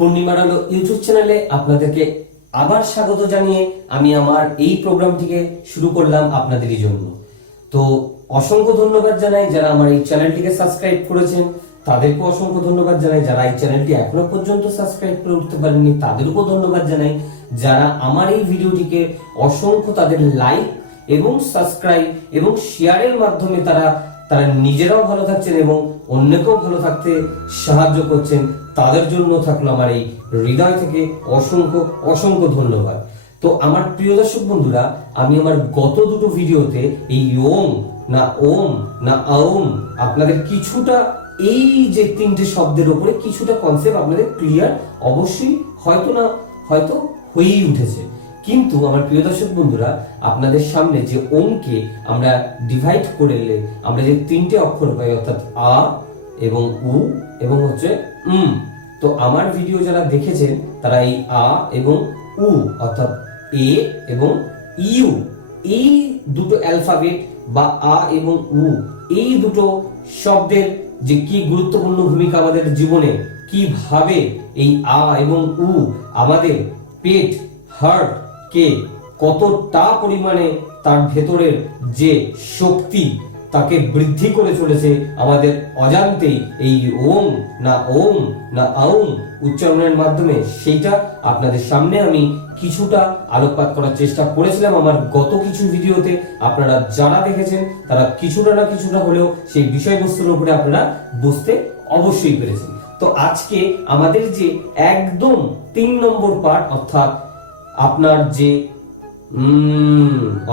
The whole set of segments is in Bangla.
পূর্ণিমার আলো ইউটিউব চ্যানেলে আপনাদেরকে আবার স্বাগত জানিয়ে আমি আমার এই প্রোগ্রামটিকে শুরু করলাম আপনাদেরই জন্য। তো অসংখ্য ধন্যবাদ জানাই যারা আমার এই চ্যানেলটিকে সাবস্ক্রাইব করেছেন, তাদেরকে অসংখ্য ধন্যবাদ জানাই। যারা এই চ্যানেলটি এখনো পর্যন্ত সাবস্ক্রাইব করে উঠতে পারেননি তাদেরকেও ধন্যবাদ জানাই। যারা আমার এই ভিডিওটিকে অসংখ্য তাদের লাইক এবং সাবস্ক্রাইব এবং শেয়ারের মাধ্যমে তারা নিজেরাও ভালো থাকছেন এবং অন্যকেও ভালো থাকতে সাহায্য করছেন, তাদের জন্য থাকলো আমার এই হৃদয় থেকে অসংখ্য অসংখ্য ধন্যবাদ। তো আমার প্রিয় দর্শক বন্ধুরা, আমি আমার গত দুটো ভিডিওতে এই ওম না ওম না আওম আপনাদের কিছুটা এই যে তিনটে শব্দের উপরে কিছুটা কনসেপ্ট আপনাদের ক্লিয়ার অবশ্যই হয়তো হয়েই উঠেছে। কিন্তু আমার প্রিয় দর্শক বন্ধুরা, আপনাদের সামনে যে ওমকে আমরা ডিভাইড করলে আমরা যে তিনটে অক্ষর পাই, অর্থাৎ আ এবং উ এবং হচ্ছে তো আমার ভিডিও যারা দেখেছেন তারা এই আ এবং উ অর্থাৎ এ এবং ইউ এই দুটো অ্যালফাবেট বা আ এবং উ এই দুটো শব্দের যে কি গুরুত্বপূর্ণ ভূমিকা আমাদের জীবনে, কিভাবে এই আ এবং উ আমাদের পেট হার্ট কে কতটা পরিমাণে তার ভেতরের যে শক্তি তাকে বৃদ্ধি করে চলেছে আমাদের অজান্তেই এই ওম না আউম উচ্চারণের মাধ্যমে, সেইটা আপনাদের সামনে আমি কিছুটা আলোকপাত করার চেষ্টা করেছিলাম আমার গত কিছু ভিডিওতে। আপনারা যারা দেখেছেন তারা কিছুটা না কিছুটা হলেও সেই বিষয়বস্তুর উপরে আপনারা বুঝতে অবশ্যই পেরেছেন। তো আজকে আমাদের যে একদম 3 নম্বর পার্ট, অর্থাৎ আপনার যে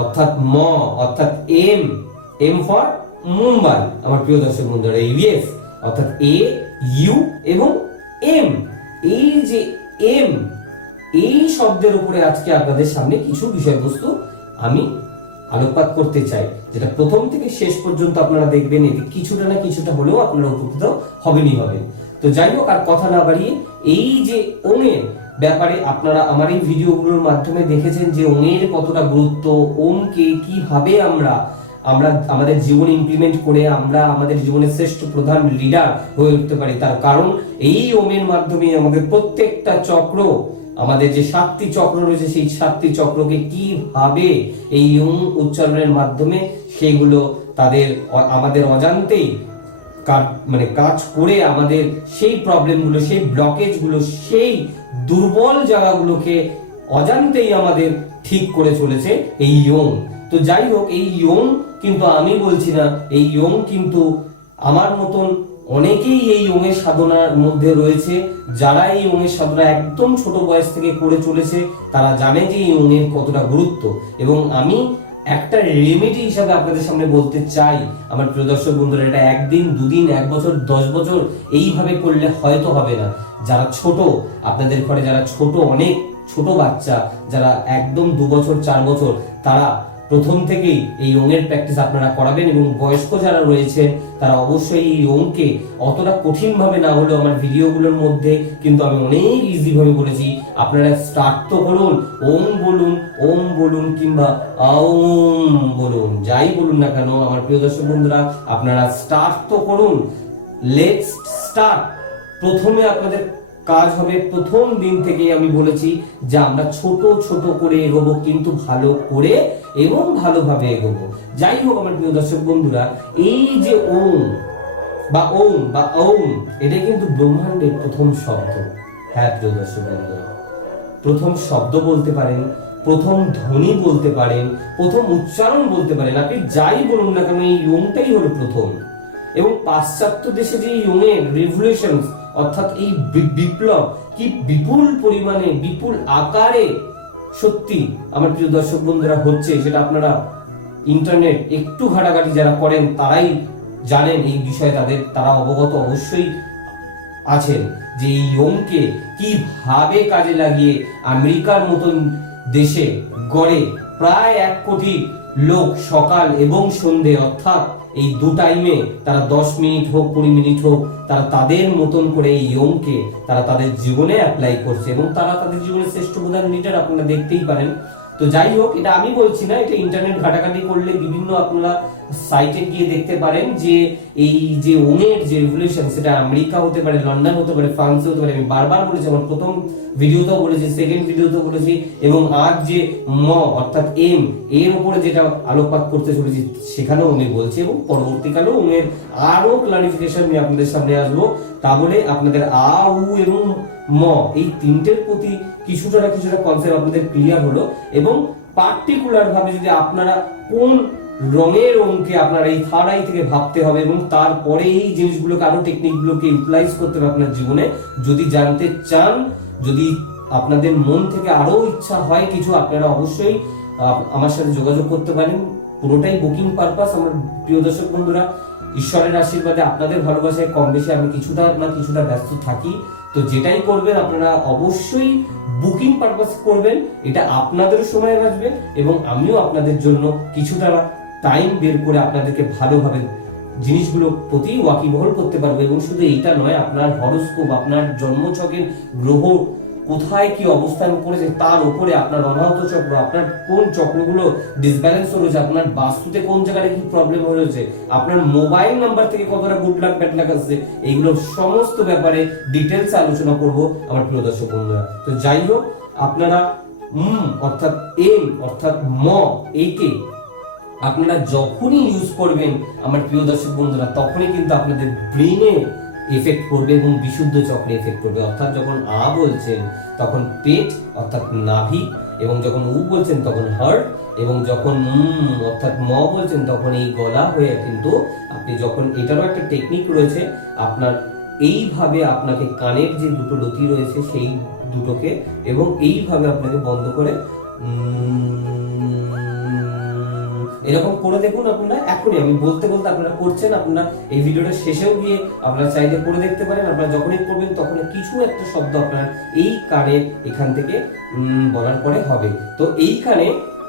অর্থাৎ ম অর্থাৎ এম ফর মুম্বাই, আমার প্রিয় দর্শক বন্ধুরা, ইউএস অর্থাৎ এ ইউ এবং এম, এই যে এম এই শব্দের উপরে আজকে আপনাদের সামনে কিছু বিষয়বস্তু আমি আলোকপাত করতে চাই, যেটা প্রথম থেকে শেষ পর্যন্ত আপনারা দেখবেন। এতে কিছুটা না কিছুটা হলেও আপনারা উপকৃত হবেনই হবেন। তো যাই হোক, আর কথা না বাড়িয়ে, এই যে ওমের ব্যাপারে আপনারা আমার এই ভিডিওগুলোর মাধ্যমে দেখেছেন যে ওমের কতটা গুরুত্ব, ওমকে কিভাবে আমরা আমাদের জীবনে ইমপ্লিমেন্ট করে আমরা আমাদের জীবনের শ্রেষ্ঠ প্রধান লিডার হয়ে উঠতে পারি। তার কারণ এই ওমের মাধ্যমে আমাদের প্রত্যেকটা চক্র, আমাদের যে 7টি চক্র রয়েছে সেই 7টি চক্রকে কিভাবে এই ওম উচ্চারণের মাধ্যমে সেগুলো আমাদের অজান্তেই কাজ করে আমাদের সেই প্রবলেমগুলো, সেই ব্লকেজগুলো, সেই দুর্বল জায়গাগুলোকে অজান্তেই আমাদের ঠিক করে চলেছে এই ওম। তো যাই হোক, এই ওম কিন্তু আমি বলছি না, এই ওম কিন্তু আমার মতন অনেকেই এই ওমের সাধনার মধ্যে রয়েছে। যারা এই ওমের সাধনা একদম ছোট বয়স থেকে করে চলেছে তারা জানে যে এই ওমের কতটা গুরুত্ব, এবং আমি একটা রেমেডি হিসাবে আপনাদের সামনে বলতে চাই আমার প্রিয় দর্শক বন্ধুরা, এটা একদিন, দুদিন, 1 বছর, 10 বছর এইভাবে করলে হয়তো হবে না। যারা ছোট, আপনাদের ঘরে যারা ছোট, অনেক ছোট বাচ্চা যারা একদম 2 বছর 4 বছর, তারা প্রথম থেকেই এই ওমের প্র্যাকটিস আপনারা করাবেন, এবং বয়স্ক যারা রয়েছেন তারা অবশ্যই এই ওমকে অতটা কঠিন ভাবে না হলেও আমার ভিডিওগুলোর মধ্যে কিন্তু আমি অনেক ইজি ভাবে বলেছি। আপনারা স্টার্ট তো করুন, ওম বলুন কিংবা আওম বলুন, যাই বলুন না কেন আমার প্রিয় দর্শক বন্ধুরা, আপনারা স্টার্ট তো করুন। Let's start. প্রথমে আপনাদের কাজ হবে, প্রথম দিন থেকে আমি বলেছি যে আমরা ছোট ছোট করে এগোবো, কিন্তু ভালো করে এবং ভালোভাবে এগোবো। যাই হোক আমার প্রিয় দর্শক বন্ধুরা, এই যে ওম বা ওম এটা কিন্তু ব্রহ্মাণ্ডের প্রথম শব্দ। হ্যাঁ প্রিয় দর্শক বন্ধুরা, প্রথম শব্দ বলতে পারেন, প্রথম ধ্বনি বলতে পারেন, প্রথম উচ্চারণ বলতে পারেন, আপনি যাই বলুন না কেন এই ওমটাই হলো প্রথম। এবং পাশ্চাত্য দেশে যে ওমের রেভলিউশন অর্থাৎ এই বিপ্লব কি বিপুল পরিমাণে, বিপুল আকারে সত্যি আমার প্রিয় দর্শক বন্ধুরা হচ্ছে, সেটা আপনারা ইন্টারনেট একটু ঘাটাঘাটি যারা করেন তারাই জানেন, এই বিষয়ে তারা অবগত অবশ্যই আছেন যে এই ওমকে কিভাবে কাজে লাগিয়ে আমেরিকার মতন দেশে গড়ে প্রায় 1 কোটি লোক সকাল এবং সন্ধে অর্থাৎ এই 2 টাইমে তারা 10 মিনিট হোক 20 মিনিট হোক তারা তাদের মতন করে এই ওমকে তারা তাদের জীবনে অ্যাপ্লাই করছে, এবং তারা তাদের জীবনের শ্রেষ্ঠ প্রধান লিডার আপনারা দেখতেই পারেন। তো যাই হোক, এটা আমি বলছি না, এটা ইন্টারনেট ঘাটাঘাটি করলে বিভিন্ন আপনারা সাইটে গিয়ে দেখতে পারেন যে এই যে ওমের যে রেভলিউশন, সেটা আমেরিকা হতে পারে, লন্ডন হতে পারে, ফ্রান্স হতে পারে। আমি বারবার বলেছি, আমার প্রথম ভিডিওতেও বলেছি, সেকেন্ড ভিডিওতেও বলেছি, এবং আজ যে ম অর্থাৎ এম এর উপরে যেটা আলোকপাত করতে চলেছি সেখানেও আমি বলছি, এবং পরবর্তীকালেও ওমের আরো ক্লারিফিকেশন নিয়ে আপনাদের সামনে আসবো। তা বলে আপনাদের আ উ এবং ম এই তিনটের প্রতি কিছুটা না কিছুটা কনসেপ্ট আপনাদের ক্লিয়ার হলো। এবং পার্টিকুলার ভাবে যদি আপনারা কোন রঙের অঙ্কে আপনারা এই থার্ড আই থেকে ভাবতে হবে এবং তারপরে এই জিনিসগুলোকে আরো টেকনিকগুলোকে ইউটিলাইজ করতে হবে আপনার জীবনে, যদি জানতে চান, যদি আপনাদের মন থেকে আরো ইচ্ছা হয় কিছু, আপনারা অবশ্যই আমার সাথে যোগাযোগ করতে পারেন। পুরোটাই বুকিং পারপাস। আমার প্রিয় দর্শক বন্ধুরা, ঈশ্বরের আশীর্বাদে আপনাদের ভালোবাসায় কম বেশি আমি কিছুটা না কিছুটা ব্যস্ত থাকি। তো যেটাই করবেন আপনারা অবশ্যই বুকিং পারপাস করবেন, এটা আপনাদেরও সময় বাঁচবে এবং আমিও আপনাদের জন্য কিছুটা টাইম বের করে আপনাদেরকে ভালোভাবে জিনিসগুলো প্রতি ওয়াকিবহল করতে পারবো। এবং শুধু এইটা নয়, আপনার হরোস্কোপ, আপনার জন্মছকের গ্রহ কোথায় কি অবস্থান করেছে তার উপরে আপনার অনাহত চক্র, আপনার কোন চক্রগুলো ডিসব্যালেন্স হয়েছে, আপনার বাস্তুতে কোন জায়গায় কি প্রবলেম হয়েছে, আপনার মোবাইল নাম্বার থেকে কতটা গুড লাক ব্যাড লাক আসছে, এইগুলো সমস্ত ব্যাপারে ডিটেলস আলোচনা করব আমার প্রিয় দর্শক বন্ধুরা। তো যাই হোক, আপনারা অর্থাৎ এম অর্থাৎ ম একে আপনারা যখনই ইউজ করবেন আমার প্রিয় দর্শক বন্ধুরা, তখনই কিন্তু আপনাদের ব্রেনে এফেক্ট করবে এবং বিশুদ্ধ চক্রে এফেক্ট করবে। অর্থাৎ যখন আ বলছেন তখন পেট অর্থাৎ নাভি, এবং যখন উ বলছেন তখন হার্ট, এবং যখন অর্থাৎ ম বলছেন তখন এই গলা হয়ে কিন্তু আপনি যখন, এটারও একটা টেকনিক রয়েছে, আপনার এইভাবে আপনাকে কানের যে দুটো লতি রয়েছে সেই দুটোকে এবং এইভাবে আপনাকে বন্ধ করে এরকম করে দেখুন। আপনারা এখনই আমি বলতে বলতে আপনারা করছেন, আপনারা এই ভিডিওটা শেষেও গিয়ে আপনারা চাইলে করে দেখতে পারেন। আপনারা যখনই করবেন তখন কিছু একটা শব্দ আপনার এই কানের এখান থেকে বলার পরে হবে। তো এইখানে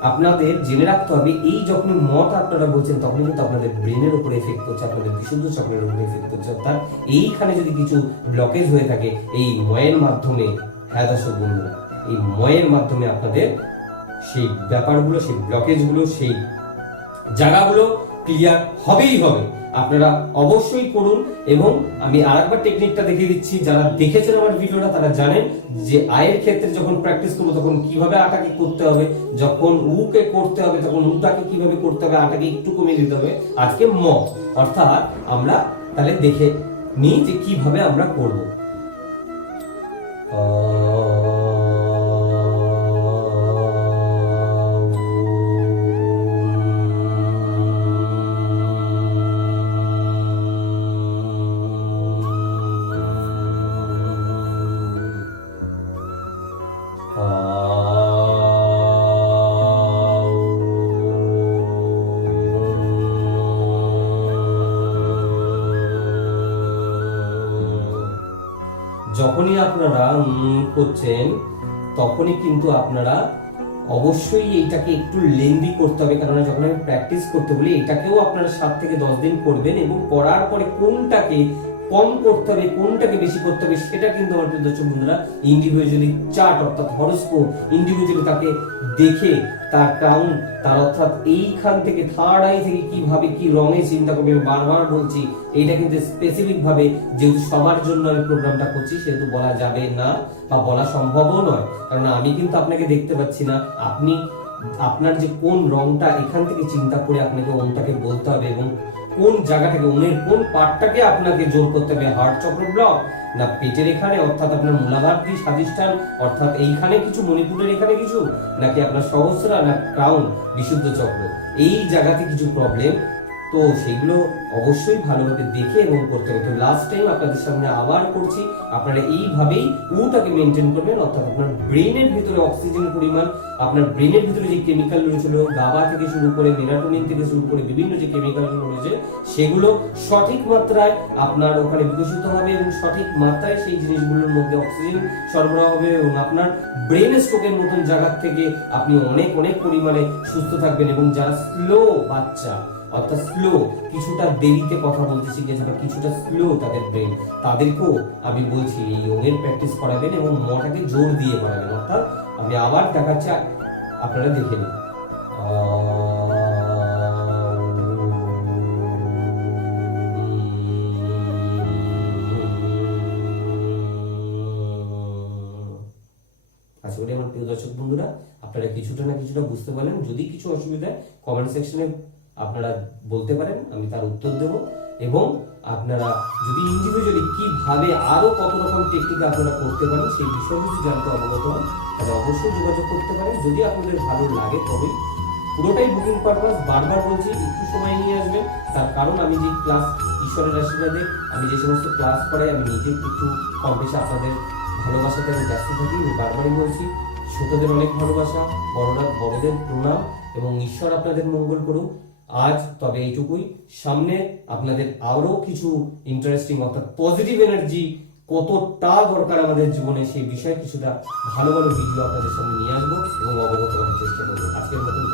আপনাদের জেনে রাখতে হবে, এই যখন মত আপনারা বলছেন তখন কিন্তু আপনাদের ব্রেনের উপরে এফেক্ট করছে, আপনাদের বিশুদ্ধ চক্রের উপরে এফেক্ট করছে। অর্থাৎ এইখানে যদি কিছু ব্লকেজ হয়ে থাকে এই ময়ের মাধ্যমে, হ্যাঁ দর্শক বন্ধুরা, এই ময়ের মাধ্যমে আপনাদের সেই ব্যাপারগুলো, সেই ব্লকেজগুলো, সেই জায়গাগুলো ক্লিয়ার হবেই হবে। আপনারা অবশ্যই করুন। এবং আমি আরেকবার টেকনিকটা দেখিয়ে দিচ্ছি, যারা দেখেছেন আমার ভিডিওটা তারা জানেন যে আয়ের ক্ষেত্রে যখন প্র্যাকটিস করবো তখন কিভাবে আটাকে করতে হবে, যখন উকে করতে হবে তখন উটাকে কিভাবে করতে হবে, আটাকে একটু কমিয়ে দিতে হবে। আজকে ম অর্থাৎ আমরা তাহলে দেখে নিই যে কিভাবে আমরা করবো। যখনই আপনারা করছেন তখনই কিন্তু আপনারা অবশ্যই এইটাকে একটু লেন্দি করতে হবে, কারণ যখন আমি প্র্যাকটিস করতে বলি এটাকেও আপনারা 7 থেকে 10 দিন করবেন এবং করার পরে কোনটাকে কম করতে হবে কোনটাকে বেশি করতে হবে সেটা কিন্তু আমার প্রিয় দর্শক বন্ধুরা ইন্ডিভিজুয়ালি চার্ট অর্থাৎ হরোস্কোপ ইন্ডিভিজুয়ালি তাকে দেখে তার ক্রাউন, তার অর্থাৎ এইখান থেকে থার্ড আই থেকে কিভাবে কি রঙে চিন্তা করবে, আমি বারবার বলছি এইটা কিন্তু স্পেসিফিক ভাবে যেহেতু সবার জন্য আমি প্রোগ্রামটা করছি সেহেতু বলা যাবে না বা বলা সম্ভবও নয়, কারণ আমি কিন্তু আপনাকে দেখতে পাচ্ছি না। আপনি আপনার যে কোন রংটা এখান থেকে চিন্তা করে আপনাকে ওনটাকে বলতে হবে এবং কোন জায়গাটাকে ওনের কোন পার্টটাকে আপনাকে জোর করতে হবে, হার্ট চক্র ব্লক না পেটের এখানে অর্থাৎ আপনার মূলাধার দিয়ে স্বাধিষ্ঠান অর্থাৎ এইখানে কিছু, মণিপুরের এখানে কিছু, নাকি আপনার সহস্রা না ক্রাউন বিশুদ্ধ চক্র, এই জায়গাতে কিছু প্রবলেম। তো সেগুলো অবশ্যই ভালোভাবে দেখে এবং করতে হবে। তো লাস্ট টাইম আপনাদের সামনে আবার করছি, আপনারা এইভাবেই উটাকে মেনটেন করবেন, অর্থাৎ আপনার ব্রেনের ভিতরে অক্সিজেনের পরিমাণ, আপনার ব্রেনের ভিতরে যে কেমিক্যাল রয়েছিল গাবা থেকে শুরু করে মেলাটোনিন থেকে শুরু করে বিভিন্ন যে কেমিক্যালগুলো রয়েছে সেগুলো সঠিক মাত্রায় আপনার ওখানে বিকশিত হবে এবং সঠিক মাত্রায় সেই জিনিসগুলোর মধ্যে অক্সিজেন সরবরাহ হবে এবং আপনার ব্রেন স্ট্রোকের মতন জায়গা থেকে আপনি অনেক অনেক পরিমাণে সুস্থ থাকবেন। এবং যারা স্লো বাচ্চা অর্থাৎ স্লো, কিছুটা দেরিতে কথা বলতে শিখেছে বা কিছুটা স্লো তাদের ব্রেন, তাদেরকেও আমি বলছি এই ওমের প্র্যাকটিস করাবেন এবং মটাকে জোর দিয়ে করাবেন। অর্থাৎ আমি আবার দেখাচ্ছি আপনারা দেখে নিন। আশা করি আমার প্রিয় দর্শক বন্ধুরা আপনারা কিছুটা না কিছুটা বুঝতে পারলেন। যদি কিছু অসুবিধা কমেন্ট সেকশনে আপনারা বলতে পারেন, আমি তার উত্তর দেব। এবং আপনারা যদি ইন্ডিভিজুয়ালি কিভাবে আরো কত রকম টেকনিক আপনারা করতে পারেন সেই বিষয়ে যদি জানতে অবগত হন তাহলে অবশ্যই যোগাযোগ করতে পারেন। যদি আপনাদের ভালো লাগে তবেই, পুরোটাই বুকিং পারপাস। বারবার বলছি একটু সময় নিয়ে আসবেন, তার কারণ আমি যে ক্লাস ঈশ্বরের আশীর্বাদে আমি যে সমস্ত ক্লাস করাই আমি নিজে একটু কম বেশি আপনাদের ভালোবাসাতে আমি ব্যস্ত থাকি। আমি বারবারই বলছি ছোটদের অনেক ভালোবাসা, বড়রা বড়দের প্রণাম এবং ঈশ্বর আপনাদের মঙ্গল করুক। আজ তবে এইটুকুই। সামনে আপনাদের আরো কিছু ইন্টারেস্টিং অর্থাৎ পজিটিভ এনার্জি কতটা দরকার আমাদের জীবনে সেই বিষয়ে কিছুটা ভালো ভালো ভিডিও আপনাদের সামনে নিয়ে আসবো এবং অবগত করার চেষ্টা করবো। আজকের মতন